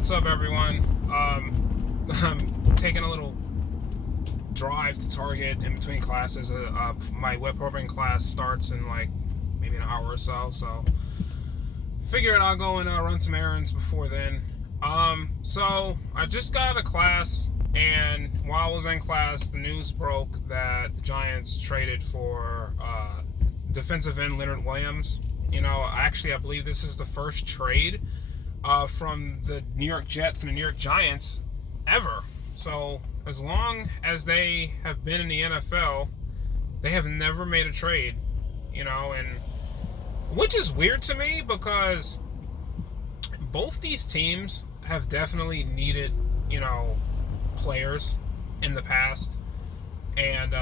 What's up, everyone? I'm taking a little drive to Target in between classes. My web programming class starts in like maybe an hour or so, so figured I'll go and run some errands before then. So I just got out of class, and while I was in class, the news broke that the Giants traded for defensive end Leonard Williams. I believe this is the first trade from the New York Jets and the New York Giants ever. So as long as they have been in the NFL, they have never made a trade, and which is weird to me because both these teams have definitely needed, players in the past, and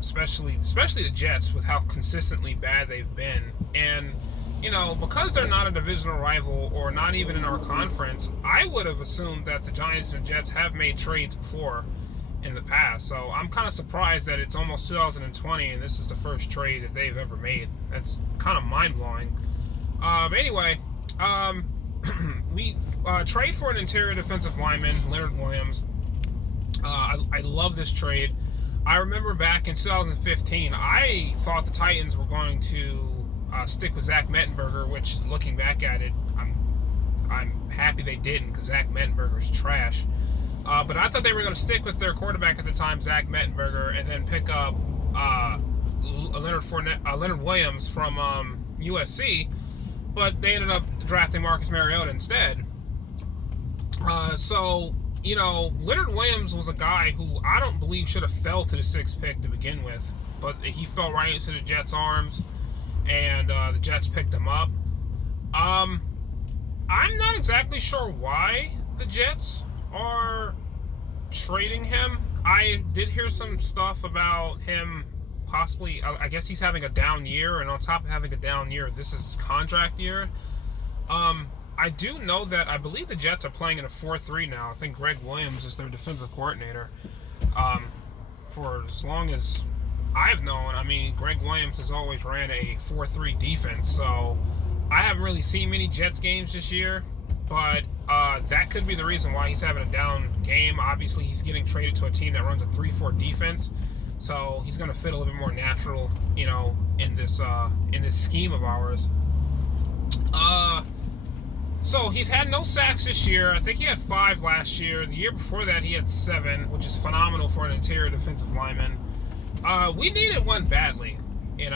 especially the Jets with how consistently bad they've been. And because they're not a divisional rival or not even in our conference, I would have assumed that the Giants and the Jets have made trades before in the past. So I'm kind of surprised that it's almost 2020 and this is the first trade that they've ever made. That's kind of mind-blowing. Anyway, we trade for an interior defensive lineman, Leonard Williams. I love this trade. I remember back in 2015, I thought the Titans were going to stick with Zach Mettenberger, which, looking back at it, I'm happy they didn't, because Zach Mettenberger is trash. But I thought they were going to stick with their quarterback at the time, Zach Mettenberger, and then pick up Leonard Williams from USC. But they ended up drafting Marcus Mariota instead. Leonard Williams was a guy who I don't believe should have fell to the 6th pick to begin with, but he fell right into the Jets' arms, and the Jets picked him up. I'm not exactly sure why the Jets are trading him. I did hear some stuff about him possibly, I guess he's having a down year, and on top of having a down year, this is his contract year. I do know that I believe the Jets are playing in a 4-3 now. I think Greg Williams is their defensive coordinator. For as long as I've known, Greg Williams has always ran a 4-3 defense. So I haven't really seen many Jets games this year, but that could be the reason why he's having a down game. Obviously, he's getting traded to a team that runs a 3-4 defense, so he's going to fit a little bit more natural, in this scheme of ours. So he's had no sacks this year. I think he had 5 last year. The year before that, he had 7, which is phenomenal for an interior defensive lineman. We needed one badly, we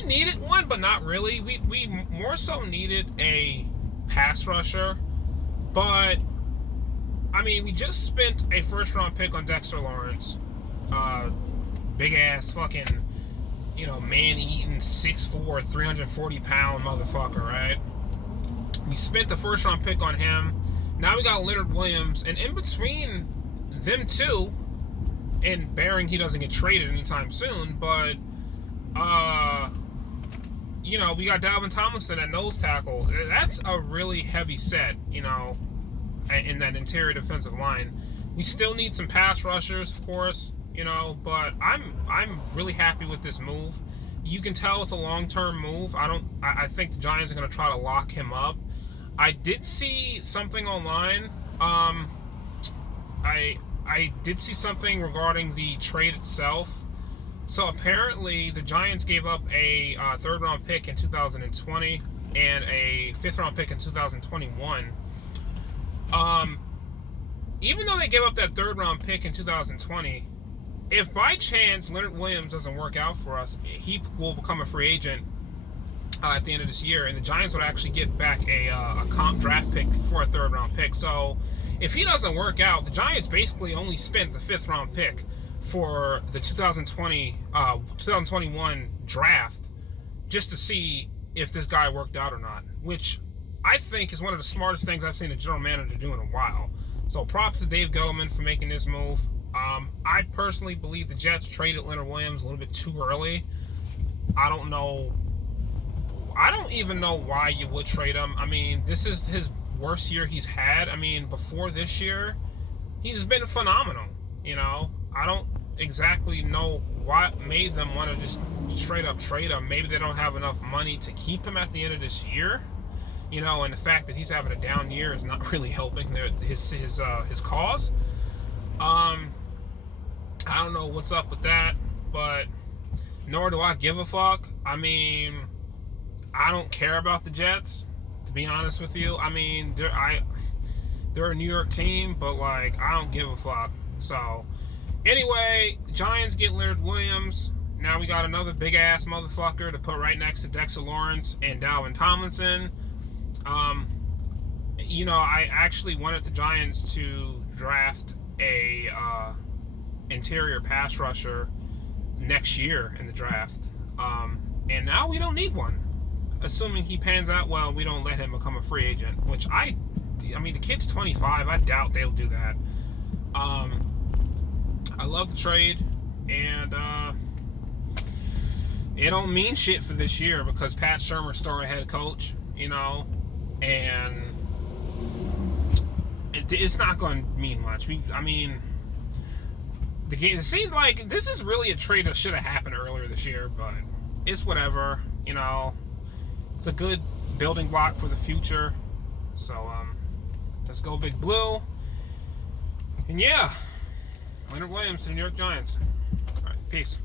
needed one, but not really. We more so needed a pass rusher, but we just spent a 1st-round pick on Dexter Lawrence, big ass fucking, man-eating 6'4", 340-pound motherfucker, right? We spent the 1st-round pick on him. Now we got Leonard Williams, and in between them two, and bearing he doesn't get traded anytime soon, but we got Dalvin Tomlinson at nose tackle. That's a really heavy set, in that interior defensive line. We still need some pass rushers, of course, but I'm really happy with this move. You can tell it's a long-term move. I think the Giants are going to try to lock him up. I did see something online. I did see something regarding the trade itself. So apparently the Giants gave up a 3rd-round pick in 2020 and a 5th-round pick in 2021. Even though they gave up that 3rd-round pick in 2020, if by chance Leonard Williams doesn't work out for us, he will become a free agent at the end of this year, and the Giants would actually get back a comp draft pick for a 3rd-round pick. So if he doesn't work out, the Giants basically only spent the 5th-round pick for the 2021 draft just to see if this guy worked out or not, which I think is one of the smartest things I've seen a general manager do in a while. So props to Dave Gettleman for making this move. I personally believe the Jets traded Leonard Williams a little bit too early. I don't even know why you would trade him. This is his worst year he's had. Before this year, he's been phenomenal. I don't exactly know what made them want to just straight up trade him. Maybe they don't have enough money to keep him at the end of this year. you know, and the fact that he's having a down year is not really helping his cause. I don't know what's up with that, but nor do I give a fuck. I mean, I don't care about the Jets, to be honest with you. I mean, they're a New York team, but like, I don't give a fuck. So anyway, Giants get Leonard Williams. Now we got another big ass motherfucker to put right next to Dexter Lawrence and Dalvin Tomlinson. You know, I actually wanted the Giants to draft a interior pass rusher next year in the draft, and now we don't need one, assuming he pans out well. We don't let him become a free agent, which I mean, the kid's 25. I doubt they'll do that. I love the trade, and it don't mean shit for this year because Pat Shurmur's still our head coach, you know, and it's not going to mean much. I mean, it seems like this is really a trade that should have happened earlier this year, but it's whatever, you know. It's a good building block for the future. So, let's go Big Blue. And yeah, Leonard Williams to the New York Giants. All right, peace.